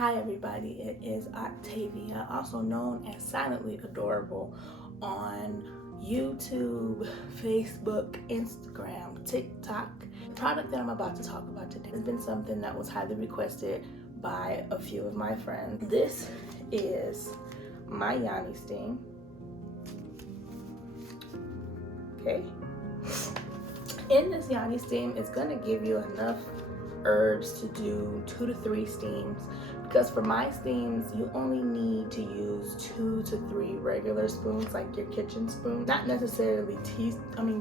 Hi everybody, it is Octavia, also known as Silently Adorable on YouTube, Facebook, Instagram, TikTok. The product that I'm about to talk about today has been something that was highly requested by a few of my friends. This is my Yoni Steam. Okay. In this Yoni Steam, it's going to give you enough herbs to do 2 to 3 steams, because for my steams you only need to use 2 to 3 regular spoons, like your kitchen spoon, not necessarily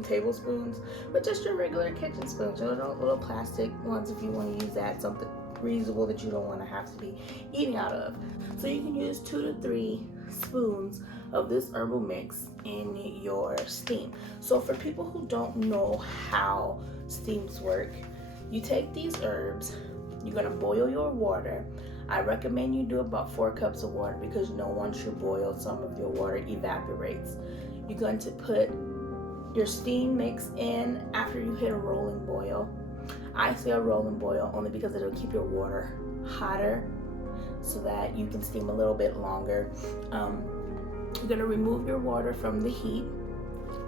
tablespoons, but just your regular kitchen spoons, your little plastic ones if you want to use that, something reasonable that you don't want to have to be eating out of. So you can use 2 to 3 spoons of this herbal mix in your steam. So for people who don't know how steams work, you take these herbs, you're gonna boil your water. I recommend you do about 4 cups of water, because once you boil, some of your water evaporates. You're going to put your steam mix in after you hit a rolling boil. I say a rolling boil only because it'll keep your water hotter so that you can steam a little bit longer. You're gonna remove your water from the heat.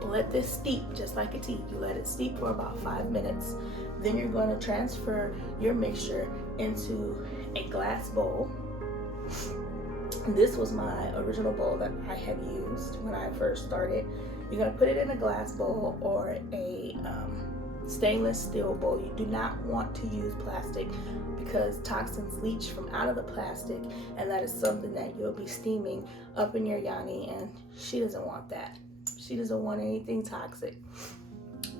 Let this steep just like a tea. You let it steep for about 5 minutes. Then you're going to transfer your mixture into a glass bowl. This was my original bowl that I had used when I first started. You're going to put it in a glass bowl or a stainless steel bowl. You do not want to use plastic, because toxins leach from out of the plastic, and that is something that you'll be steaming up in your Yoni, and she doesn't want that. She doesn't want anything toxic.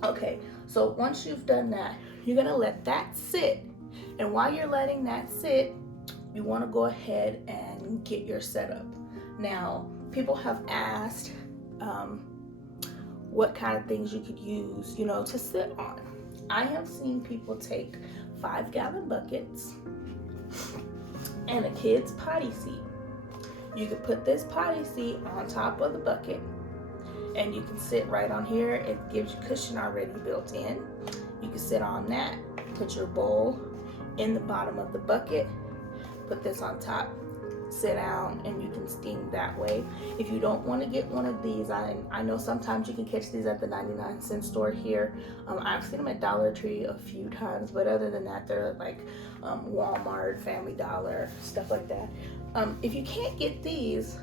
Okay, so once you've done that, you're gonna let that sit. And while you're letting that sit, you wanna go ahead and get your setup. Now, people have asked what kind of things you could use, to sit on. I have seen people take 5-gallon buckets and a kid's potty seat. You could put this potty seat on top of the bucket, and you can sit right on here. It gives you cushion already built in. You can sit on that, put your bowl in the bottom of the bucket, put this on top, sit down, and you can steam that way. If you don't want to get one of these, I know sometimes you can catch these at the 99-cent store here. I've seen them at Dollar Tree a few times, but other than that, they're like Walmart, Family Dollar, stuff like that. If you can't get these,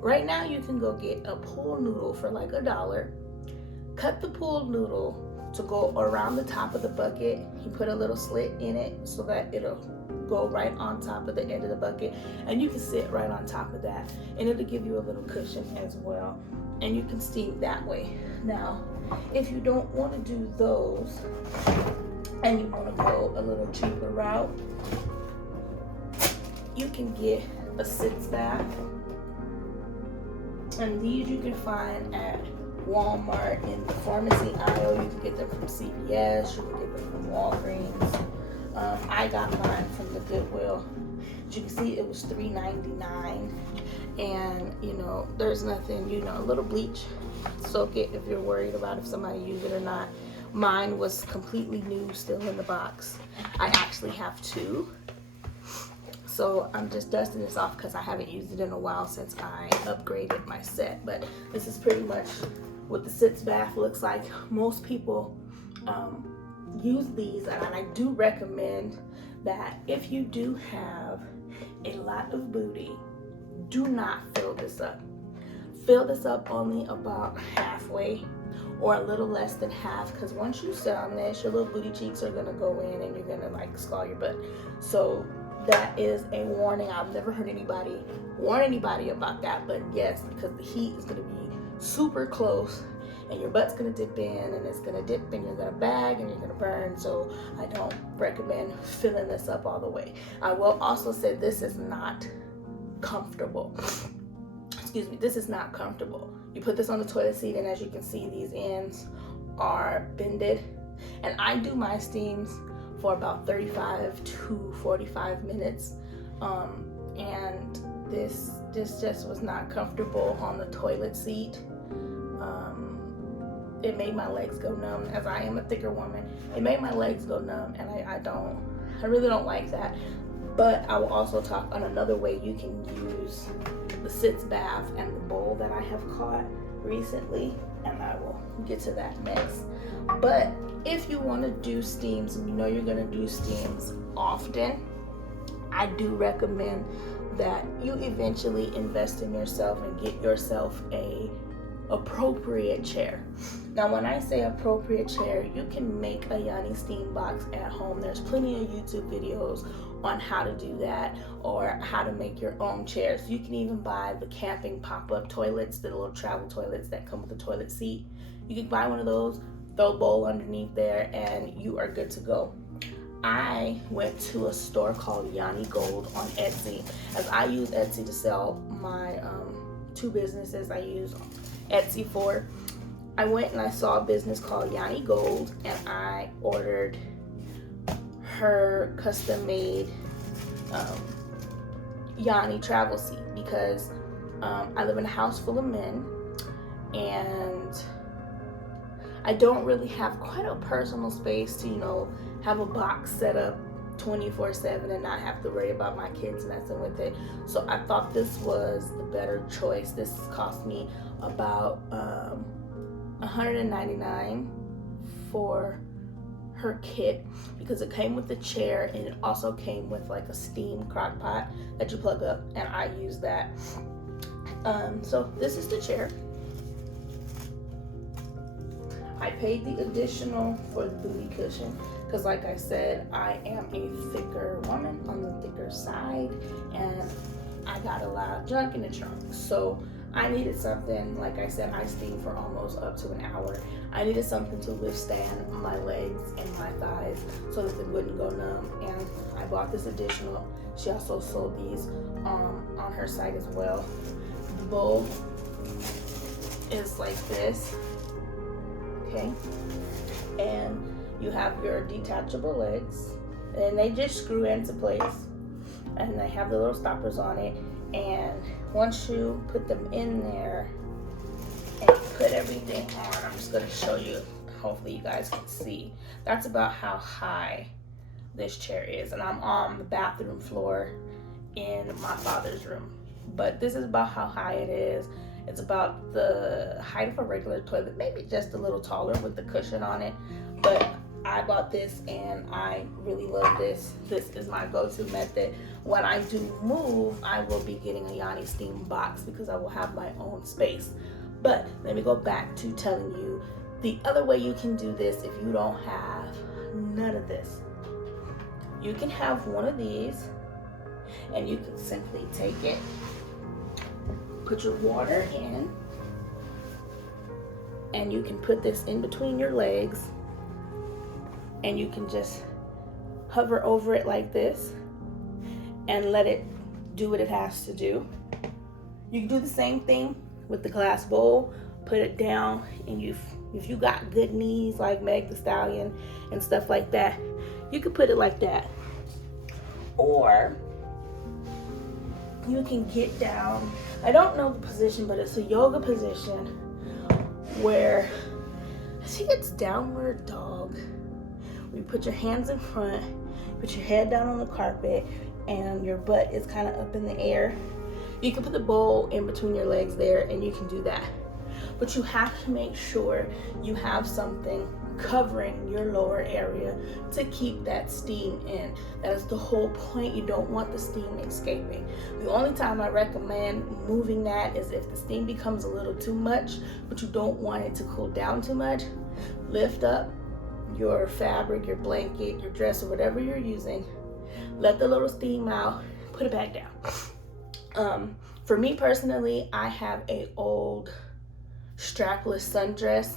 right now you can go get a pool noodle for like $1. Cut the pool noodle to go around the top of the bucket. You put a little slit in it so that it'll go right on top of the end of the bucket, and you can sit right on top of that, and it'll give you a little cushion as well, and you can steam that way. Now, if you don't want to do those and you want to go a little cheaper route, you can get a sitz bath. And these you can find at Walmart in the pharmacy aisle. You can get them from CVS. You can get them from Walgreens. I got mine from the Goodwill. As you can see, it was $3.99. And, there's nothing, a little bleach. Soak it if you're worried about if somebody used it or not. Mine was completely new, still in the box. I actually have 2. So I'm just dusting this off because I haven't used it in a while since I upgraded my set. But this is pretty much what the sitz bath looks like. Most people use these, and I do recommend that if you do have a lot of booty, do not fill this up. Fill this up only about halfway or a little less than half, because once you sit on this, your little booty cheeks are gonna go in and you're gonna like scald your butt. So that is a warning. I've never heard anybody warn anybody about that, but yes, because the heat is gonna be super close and your butt's gonna dip in, and it's gonna dip and you're gonna bag and you're gonna burn. So I don't recommend filling this up all the way. I will also say this is not comfortable. Excuse me, this is not comfortable. You put this on the toilet seat, and as you can see, these ends are bended. And I do my steams for about 35 to 45 minutes. And this just was not comfortable on the toilet seat. It made my legs go numb, as I am a thicker woman. It made my legs go numb, and I really don't like that. But I will also talk on another way you can use the sitz bath and the bowl that I have caught recently, and I will get to that next. But if you want to do steams and you know you're going to do steams often, I do recommend that you eventually invest in yourself and get yourself a appropriate chair. Now when I say appropriate chair, you can make a Yoni Steam Box at home. There's plenty of YouTube videos on how to do that, or how to make your own chairs. You can even buy the camping pop-up toilets, the little travel toilets that come with a toilet seat. You can buy one of those, throw a bowl underneath there, and you are good to go. I went to a store called Yoni Gold on Etsy, as I use Etsy to sell my two businesses I use Etsy for. I went and I saw a business called Yoni Gold, and I ordered her custom made Yoni travel seat, because I live in a house full of men and I don't really have quite a personal space to, you know, have a box set up 24/7 and not have to worry about my kids messing with it. So I thought this was the better choice. This cost me about $199 for her kit, because it came with the chair and it also came with like a steam crock pot that you plug up, and I use that. So this is the chair. I paid the additional for the booty cushion because, like I said, I am a thicker woman, on the thicker side, and I got a lot of junk in the trunk. So I needed something, like I said, I steamed for almost up to an hour. I needed something to withstand my legs and my thighs so that they wouldn't go numb, and I bought this additional. She also sold these on her site as well. The bowl is like this, okay? And you have your detachable legs, and they just screw into place, and they have the little stoppers on it. And once you put them in there and put everything on, I'm just going to show you, hopefully you guys can see, that's about how high this chair is. And I'm on the bathroom floor in my father's room, but this is about how high it is. It's about the height of a regular toilet, maybe just a little taller with the cushion on it. But I bought this and I really love this. This is my go-to method. When I do move, I will be getting a Yoni Steam Box because I will have my own space. But let me go back to telling you the other way you can do this if you don't have none of this. You can have one of these and you can simply take it, put your water in, and you can put this in between your legs, and you can just hover over it like this and let it do what it has to do. You can do the same thing with the glass bowl. Put it down, and if you got good knees like Meg the Stallion and stuff like that, you can put it like that. Or you can get down, I don't know the position, but it's a yoga position where, I think it's downward dog. You put your hands in front, put your head down on the carpet, and your butt is kind of up in the air. You can put the bowl in between your legs there, and you can do that. But you have to make sure you have something covering your lower area to keep that steam in. That is the whole point. You don't want the steam escaping. The only time I recommend moving that is if the steam becomes a little too much, but you don't want it to cool down too much. Lift up your fabric, your blanket, your dress, or whatever you're using. Let the little steam out, put it back down. For me personally, I have a old strapless sundress,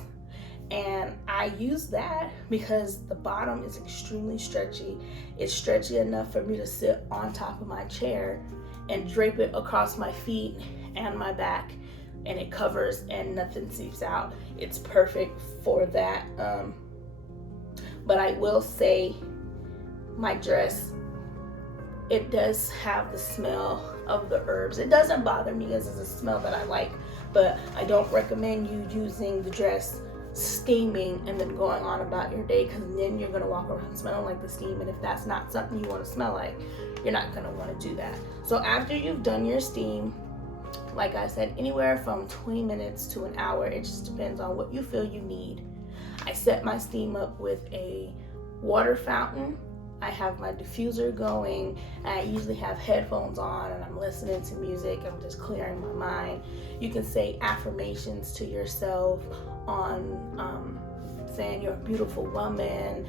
and I use that because the bottom is extremely stretchy. It's stretchy enough for me to sit on top of my chair and drape it across my feet and my back, and it covers and nothing seeps out. It's perfect for that. But I will say, my dress, it does have the smell of the herbs. It doesn't bother me because it's a smell that I like, but I don't recommend you using the dress steaming and then going on about your day, because then you're going to walk around smelling like the steam, and if that's not something you want to smell like, you're not going to want to do that. So after you've done your steam, like I said, anywhere from 20 minutes to an hour, it just depends on what you feel you need. I set my steam up with a water fountain. I have my diffuser going, and I usually have headphones on and I'm listening to music. I'm just clearing my mind. You can say affirmations to yourself on saying you're a beautiful woman,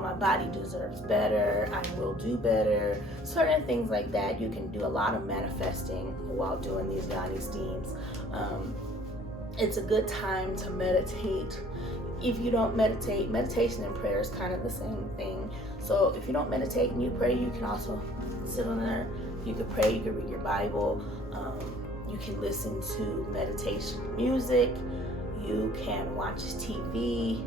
my body deserves better, I will do better, certain things like that. You can do a lot of manifesting while doing these Yoni steams. It's a good time to meditate. If you don't meditate, meditation and prayer is kind of the same thing. So if you don't meditate and you pray, you can also sit on there. You can pray, you can read your Bible, you can listen to meditation music, you can watch TV.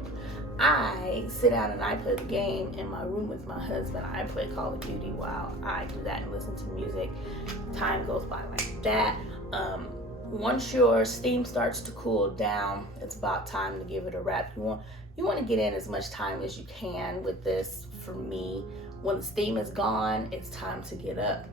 I sit down and I play the game in my room with my husband. I play Call of Duty while I do that and listen to music. Time goes by like that. Once your steam starts to cool down, it's about time to give it a wrap. You want to get in as much time as you can with this. For me, when the steam is gone, it's time to get up.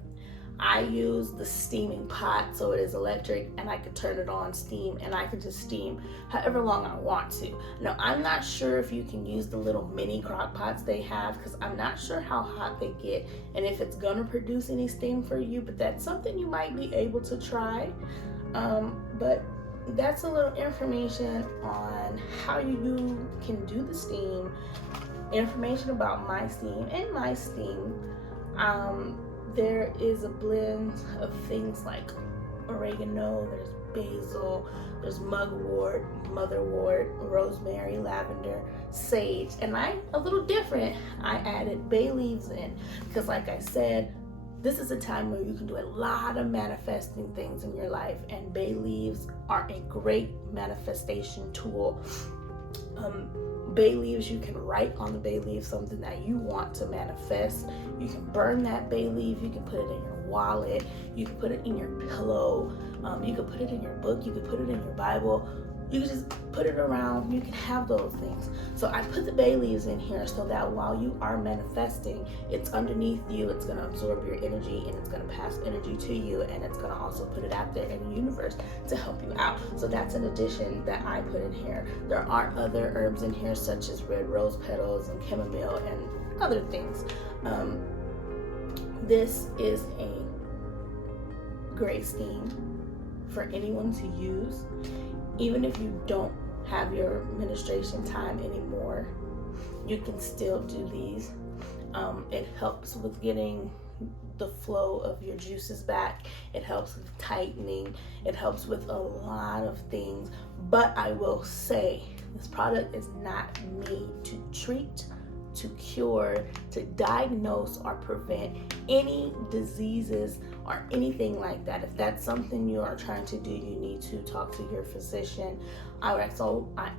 I use the steaming pot, so it is electric, and I can turn it on steam, and I can just steam however long I want to. Now, I'm not sure if you can use the little mini crock pots they have, because I'm not sure how hot they get and if it's gonna produce any steam for you, but that's something you might be able to try. But that's a little information on how you can do the steam, information about my steam and my steam. There is a blend of things like oregano, there's basil, there's mugwort, motherwort, rosemary, lavender, sage, and a little different, I added bay leaves in, because like I said, this is a time where you can do a lot of manifesting things in your life, and bay leaves are a great manifestation tool. Bay leaves, you can write on the bay leaf something that you want to manifest. You can burn that bay leaf, you can put it in your wallet, you can put it in your pillow, you can put it in your book, you can put it in your Bible, you can just put it around, you can have those things. So I put the bay leaves in here so that while you are manifesting, it's underneath you, it's going to absorb your energy, and it's going to pass energy to you, and it's going to also put it out there in the universe to help you out. So that's an addition that I put in here. There are other herbs in here such as red rose petals and chamomile and other things. This is a great steam for anyone to use. Even if you don't have your menstruation time anymore, you can still do these. It helps with getting the flow of your juices back. It helps with tightening. It helps with a lot of things. But I will say, this product is not made to treat, to cure, to diagnose or prevent any diseases or anything like that. If that's something you are trying to do, you need to talk to your physician. I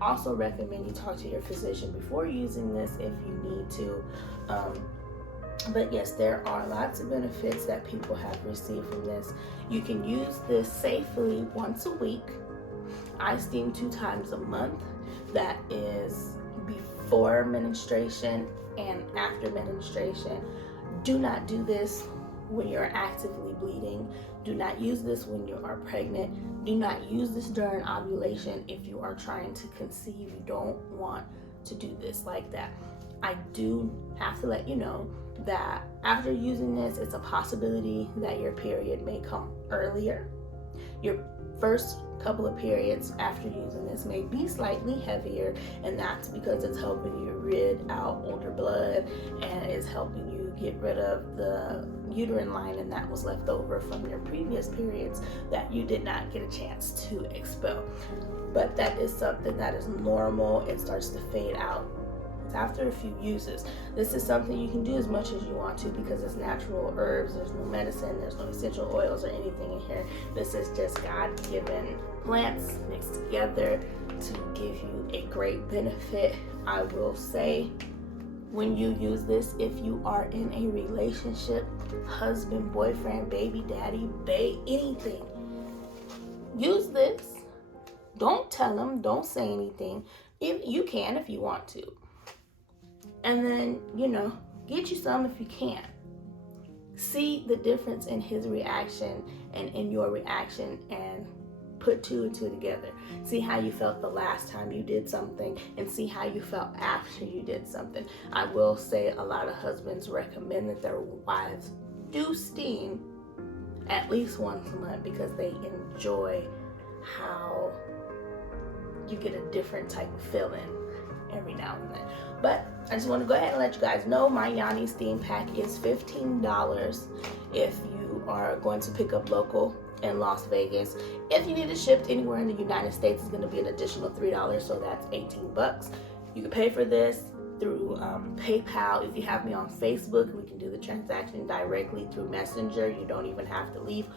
also recommend you talk to your physician before using this if you need to. But yes, there are lots of benefits that people have received from this. You can use this safely once a week. I steam 2 times a month. That is before menstruation and after menstruation. Do not do this when you're actively bleeding. Do not use this when you are pregnant. Do not use this during ovulation if you are trying to conceive. You don't want to do this like that. I do have to let you know that after using this, it's a possibility that your period may come earlier. Your first couple of periods after using this may be slightly heavier, and that's because it's helping you rid out older blood and is helping you get rid of the uterine lining that was left over from your previous periods that you did not get a chance to expel. But that is something that is normal. It starts to fade out after a few uses. This is something you can do as much as you want to because it's natural herbs. There's no medicine, there's no essential oils or anything in here. This is just God-given plants mixed together to give you a great benefit. I will say, when you use this, if you are in a relationship, husband, boyfriend, baby, daddy, bae, anything, use this Don't tell him, don't say anything. If you can, if you want to. And then, you know, get you some if you can. See the difference in his reaction and in your reaction, and put two and two together. See how you felt the last time you did something, and see how you felt after you did something. I will say a lot of husbands recommend that their wives do steam at least once a month because they enjoy how you get a different type of feeling every now and then. But I just want to go ahead and let you guys know my Yoni Steam pack is $15 if you are going to pick up local in Las Vegas. If you need it shipped anywhere in the United States, it's going to be an additional $3, so that's $18. You can pay for this through PayPal. If you have me on Facebook, we can do the transaction directly through Messenger. You don't even have to leave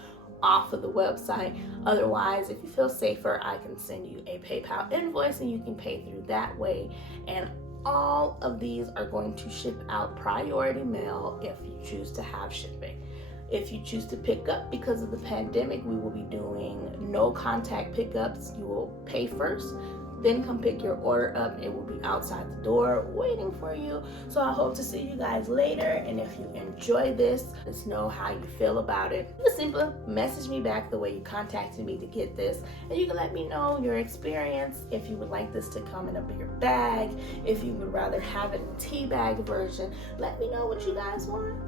off of the website. Otherwise, if you feel safer, I can send you a PayPal invoice and you can pay through that way. And all of these are going to ship out priority mail if you choose to have shipping. If you choose to pick up, because of the pandemic, we will be doing no contact pickups. You will pay first, then come pick your order up. It will be outside the door waiting for you. So I hope to see you guys later. And if you enjoy this, let us know how you feel about it. Just simply message me back the way you contacted me to get this. And you can let me know your experience. If you would like this to come in a bigger bag, if you would rather have it in a tea bag version, let me know what you guys want.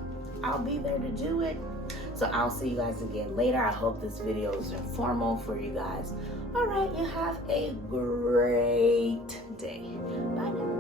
I'll be there to do it. So I'll see you guys again later. I hope this video is informal for you guys. All right, you have a great day. Bye now.